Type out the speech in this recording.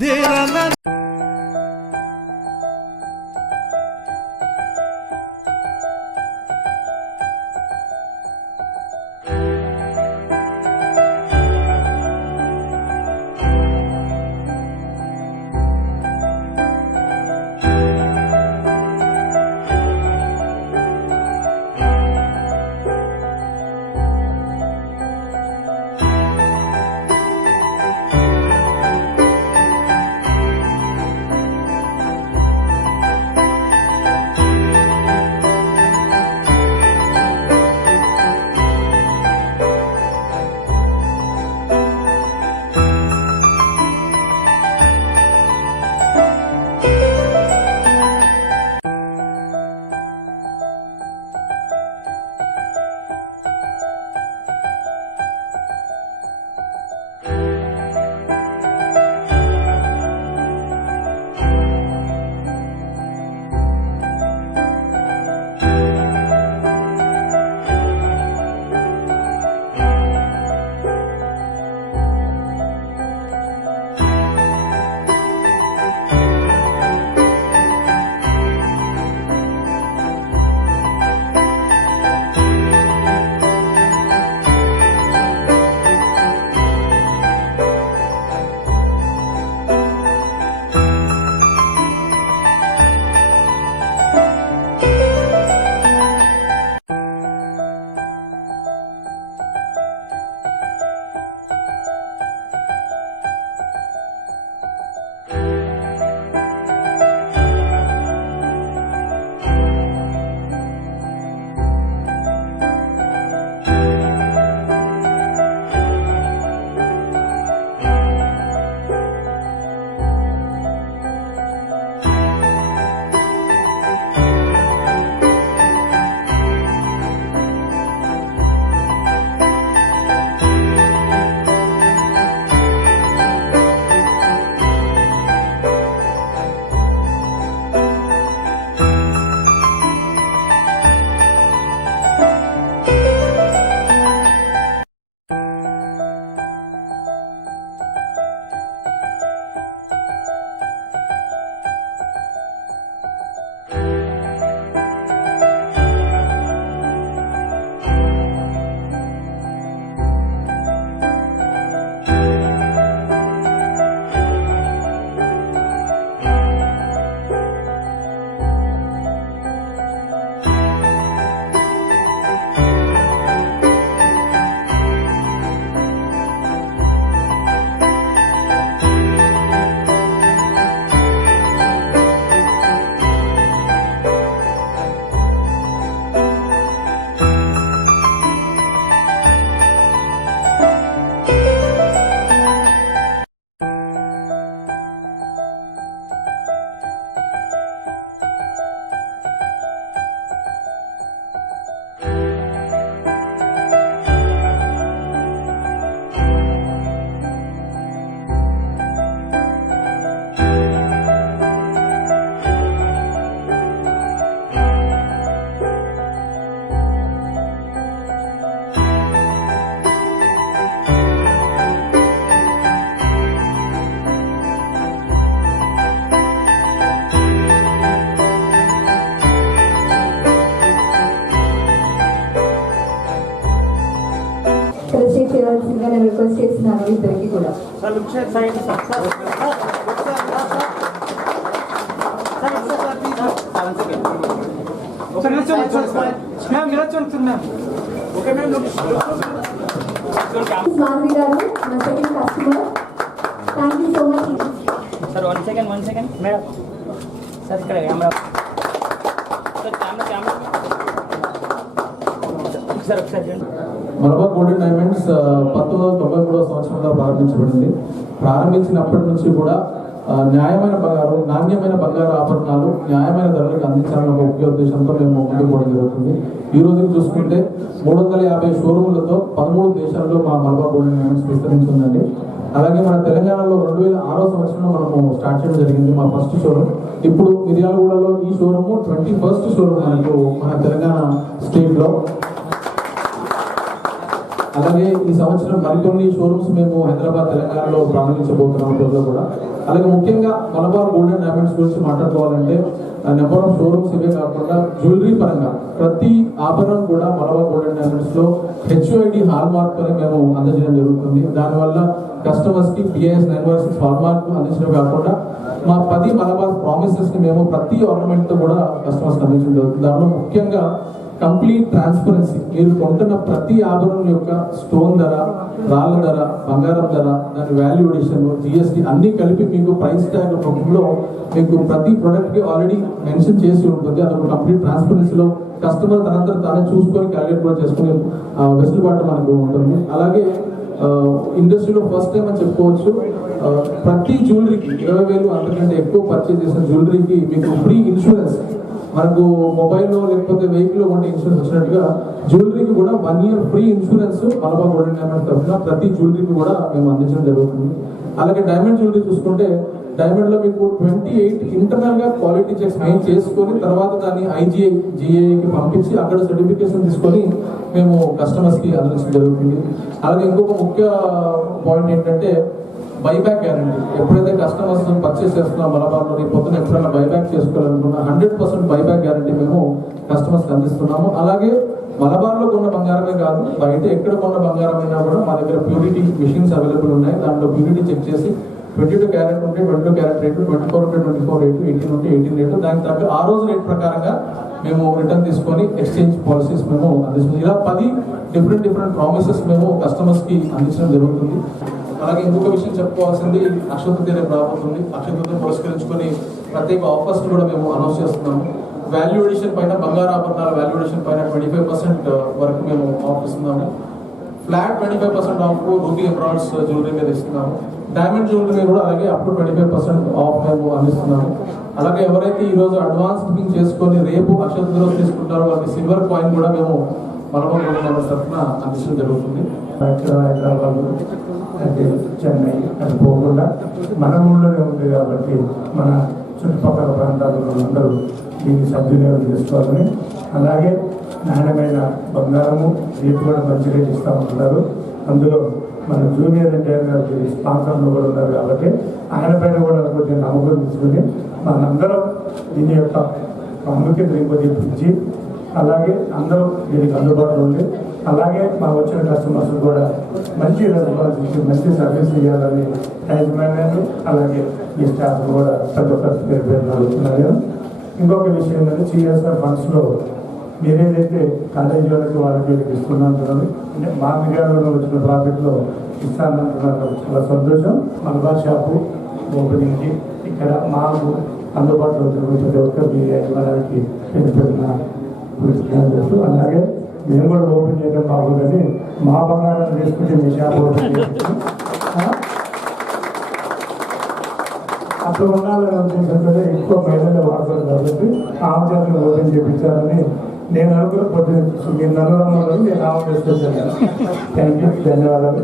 This చేయవలసిందిగా నేను request చేస్తున్నాను ఇద్దరికి కూడా sir look side side sir sir ఒక నిల్చోండి sir ma'am నిల్చోండి sir ma'am okay ma'am Madhavi గారు నా second customer thank you so much sir one second one second madam sir ఇక్కడ camera sir camera camera sir ఒకసారి మలబా Malabar golden diamonds పంతొమ్మిది వందల తొంభై మూడవ సంవత్సరంలో ప్రారంభించబడింది. ప్రారంభించినప్పటి నుంచి కూడా న్యాయమైన బంగారం నాణ్యమైన బంగారు ఆభరణాలు న్యాయమైన ధరలకు అందించాలన్న ఒక ముఖ్య ఉద్దేశంతో మేము ముందుకు పోవడం జరుగుతుంది. ఈ రోజు చూసుకుంటే మూడు వందల యాభై షోరూములతో పదమూడు దేశాల్లో మా మలబార్ గోల్డెన్ డైమండ్స్ విస్తరించిందండి. అలాగే మన తెలంగాణలో రెండు వేల ఆరో సంవత్సరంలో మనము స్టార్ట్ చేయడం జరిగింది మా ఫస్ట్ షోరూమ్. ఇప్పుడు మిర్యాలగూడలో ఈ షోరూమ్ ట్వంటీ ఫస్ట్ షోరూమ్ మనకు మన తెలంగాణ స్టేట్లో. అలాగే ఈ సంవత్సరం మరికొన్ని షోరూమ్స్ మేము హైదరాబాద్ తెలంగాణలో ప్రారంభించబోతున్నాం త్వరలో కూడా. అలాగే ముఖ్యంగా మలబార్ గోల్డెన్ డైమండ్స్ గురించి మాట్లాడుకోవాలంటే నెంబర్ ఆఫ్ షోరూమ్స్ ఇవే కాకుండా జ్యువెలరీ పరంగా ప్రతి ఆభరణం కూడా Malabar golden డైమండ్స్లో H O I D hallmark పని మేము అందజేయడం జరుగుతుంది. దానివల్ల కస్టమర్స్కి BIS nine one six hallmark అందించడం కాకుండా మా పది మలబార్ ప్రామిసెస్ని మేము ప్రతి ఆర్నమెంట్తో కూడా కస్టమర్స్ అందించడం జరుగుతుంది. దానిలో ముఖ్యంగా కంప్లీట్ ట్రాన్స్పరెన్సీ. మీరు కొంటున్న ప్రతి ఆభరణం యొక్క స్టోన్ ధర రాళ్ళ ధర బంగారం ధర దాని వాల్యుయేషన్ జిఎస్టీ అన్నీ కలిపి మీకు ప్రైస్ ట్యాగ్ రూపంలో మీకు ప్రతి ప్రొడక్ట్కి ఆల్రెడీ మెన్షన్ చేసి ఉంటుంది. అదొక కంప్లీట్ ట్రాన్స్పరెన్సీలో కస్టమర్ తనంతా తానే చూసుకొని క్యాలిక్యులేట్ కూడా చేసుకునే వెసులుబాటు మనకు ఉంటుంది. అలాగే ఇండస్ట్రీలో ఫస్ట్ టైం అని చెప్పుకోవచ్చు. ప్రతి జ్యువెలరీకి ఇరవై వేలు అంతకంటే ఎక్కువ పర్చేజ్ చేసిన జ్యువెలరీకి మీకు ఫ్రీ ఇన్సూరెన్స్ మనకు మొబైల్లో లేకపోతే వెహికల్లో ఉంటే ఇన్సూరెన్స్ వచ్చినట్టుగా జ్యువెలరీకి కూడా one year free insurance Malabar golden diamond తరఫున ప్రతి జ్యువెలరీకి కూడా మేము అందించడం జరుగుతుంది. అలాగే డైమండ్ జ్యువెలరీ చూసుకుంటే డైమండ్లో మీకు ట్వంటీ ఎయిట్ ఇంటర్నల్గా క్వాలిటీ చెక్స్ మేము చేసుకొని తర్వాత దాన్ని ఐజీఐ జిఐకి పంపించి అక్కడ సర్టిఫికేషన్ తీసుకొని మేము కస్టమర్స్కి అందించడం జరుగుతుంది. అలాగే ఇంకొక ముఖ్య పాయింట్ ఏంటంటే బైబ్యాక్ గ్యారంటీ ఎప్పుడైతే కస్టమర్స్ పర్చేస్ చేస్తున్నా మలబార్లో రేపు పొద్దున ఎప్పుడైనా బైబ్యాక్ చేసుకోవాలనుకున్నా హండ్రెడ్ పర్సెంట్ బైబ్యాక్ గ్యారంటీ మేము కస్టమర్స్కి అందిస్తున్నాము. అలాగే మలబార్లో కొన్న బంగారమే కాదు బయట ఎక్కడ కొన్న బంగారం అయినా కూడా మా దగ్గర ప్యూరిటీ మిషన్స్ అవైలబుల్ ఉన్నాయి. దాంట్లో ప్యూరిటీ చెక్ చేసి ట్వంటీ టూ క్యారెట్ ఉంటే twenty two carat rate twenty four ఉంటే ట్వంటీ ఫోర్ రేటు ఎయిటీన్ ఉంటే ఎయిటీన్ రేటు. దానికి తగ్గ ఆ రోజు రేట్ ప్రకారంగా మేము రిటర్న్ తీసుకొని ఎక్స్చేంజ్ పాలసీస్ మేము అందిస్తున్నాం ఇలా పది డిఫరెంట్ డిఫరెంట్ ప్రామిసెస్ మేము కస్టమర్స్కి అందించడం జరుగుతుంది. అలాగే ఇంకొక విషయం చెప్పుకోవాల్సింది అక్షయ తృతీయ రాబోతుంది. అక్షయ తృతీయ పురస్కరించుకొని ప్రత్యేక ఆఫర్స్ కూడా మేము అనౌన్స్ చేస్తున్నాము వాల్యూ పైన బంగారు ఆభరణాల వాల్యూ పైన ట్వంటీ ఫైవ్ పర్సెంట్ వరకు మేము ఆఫర్ ఇస్తున్నాము. Flat twenty five percent off ruby ఎబ్రాడ్స్ jewellery మీద ఇస్తున్నాము. డైమండ్ జ్యువెలరీ మీద కూడా అలాగే up to twenty five percent off మేము అందిస్తున్నాము. అలాగే ఎవరైతే ఈరోజు అడ్వాన్స్ బుకింగ్ చేసుకొని రేపు అక్షయ రోజు తీసుకుంటారో వాళ్ళకి సిల్వర్ కాయిన్ కూడా మేము మనమో తరఫున అందించడం జరుగుతుంది. హైదరాబాద్ అంటే చెన్నై అది పోకుండా మన ఊళ్ళోనే ఉంది కాబట్టి మన చుట్టుపక్కల ప్రాంతాల్లో అందరూ దీన్ని సద్వినియోగం చేసుకోవాలని. అలాగే నాణ్యమైన బంగారము రేటు కూడా మంచి రేట్ ఇస్తూ ఉంటున్నారు అందులో మన జూనియర్ ఎన్టీఆర్ గారికి స్పాన్సర్లు కూడా ఉన్నారు కాబట్టి ఆయన పైన కూడా కొద్దిగా నమ్మకం తీసుకుని మనందరం దీని యొక్క ప్రాముఖ్యత ఇంకొద్ది పెంచి అలాగే అందరూ దీనికి అందుబాటులో ఉండి అలాగే మా వచ్చిన కస్టమర్స్ కూడా మంచి రెస్పాన్స్ ఇచ్చి మంచి సర్వీస్ ఇవ్వాలని యాజమాన్యాన్ని అలాగే ఈ స్టాఫ్ కూడా ప్రతి ఒక్కరి పేరు పేరు జరుగుతున్నారు ఇంకొక విషయం ఏంటంటే సిఎస్ఆర్ ఫండ్స్లో మీరేదైతే కాలేజీ వాళ్ళకి వాళ్ళకి వీళ్ళకి అంటే మా మిర్యాలలో వచ్చిన ప్రాఫిట్లో ఇస్తానంటున్నారు. చాలా సంతోషం. మలబార్ షాపు ఓపెనింగ్కి ఇక్కడ మాకు అందుబాటులో ఉన్న ప్రతి ఒక్క మీ యజమానికి పేరు అలాగే మేము కూడా ఓపెన్ చేయడం బాగుందని మా బంగారం తీసుకుంటే మీ షాప్ ఓపెన్ చేయొచ్చు. అట్లా ఉండాలని ఎక్కువ మహిళలు వాడతారు కాబట్టి ఆమె ఓపెన్ చేయించాలని నేను అనుకున్న పొద్దున్న మీరు నల్లరమ్మలో నేను ఆమె చేసుకొచ్చాను థ్యాంక్ యూ ధన్యవాదాలు.